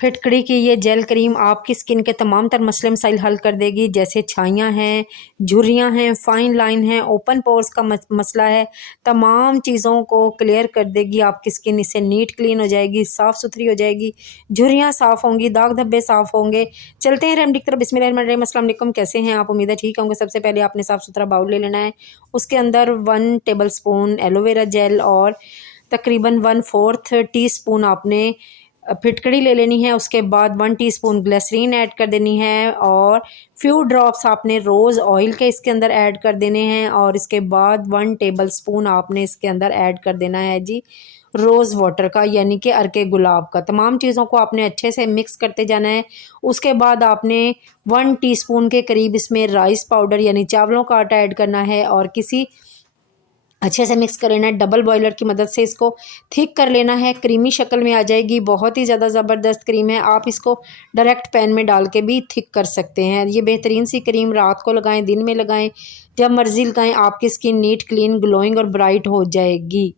फिटकड़ी की ये gel cream आपकी स्किन के तमाम तर मसले मसाइल हल कर देगी, जैसे छाइयाँ हैं, झुर्रियाँ हैं, फाइन लाइन है, ओपन पोर्स का मसला है, तमाम चीज़ों को क्लियर कर देगी। आपकी स्किन इससे नीट क्लीन हो जाएगी, साफ़ सुथरी हो जाएगी, झुर्रियाँ साफ़ होंगी, दाग धब्बे साफ़ होंगे। चलते हैं रेमेडी की तरफ। बिस्मिल्लाहिर्रहमानिर्रहीम। अस्सलाम वालेकुम, कैसे हैं आप? उम्मीद है ठीक होंगे। सबसे पहले आपने साफ़ सुथरा बाउल ले लेना है। उसके अंदर 1 टेबल स्पून एलोवेरा जेल और तकरीबन 1/4 टीस्पून आपने फिटकड़ी ले लेनी है। उसके बाद 1 टीस्पून ग्लिसरीन ऐड कर देनी है और फ्यू ड्रॉप्स आपने रोज़ ऑयल के इसके अंदर ऐड कर देने हैं। और इसके बाद 1 टेबल स्पून आपने इसके अंदर ऐड कर देना है जी रोज़ वाटर का, यानी कि अर्के गुलाब का। तमाम चीज़ों को आपने अच्छे से मिक्स करते जाना है। उसके बाद आपने 1 टीस्पून के करीब इसमें राइस पाउडर यानी चावलों का आटा ऐड करना है और किसी अच्छे से मिक्स कर लेना है। डबल बॉयलर की मदद से इसको थिक कर लेना है, क्रीमी शक्ल में आ जाएगी। बहुत ही ज़्यादा ज़बरदस्त क्रीम है। आप इसको डायरेक्ट पैन में डाल के भी थिक कर सकते हैं। ये बेहतरीन सी क्रीम रात को लगाएं, दिन में लगाएं, जब मर्जी लगाएं, आपकी स्किन नीट क्लीन ग्लोइंग और ब्राइट हो जाएगी।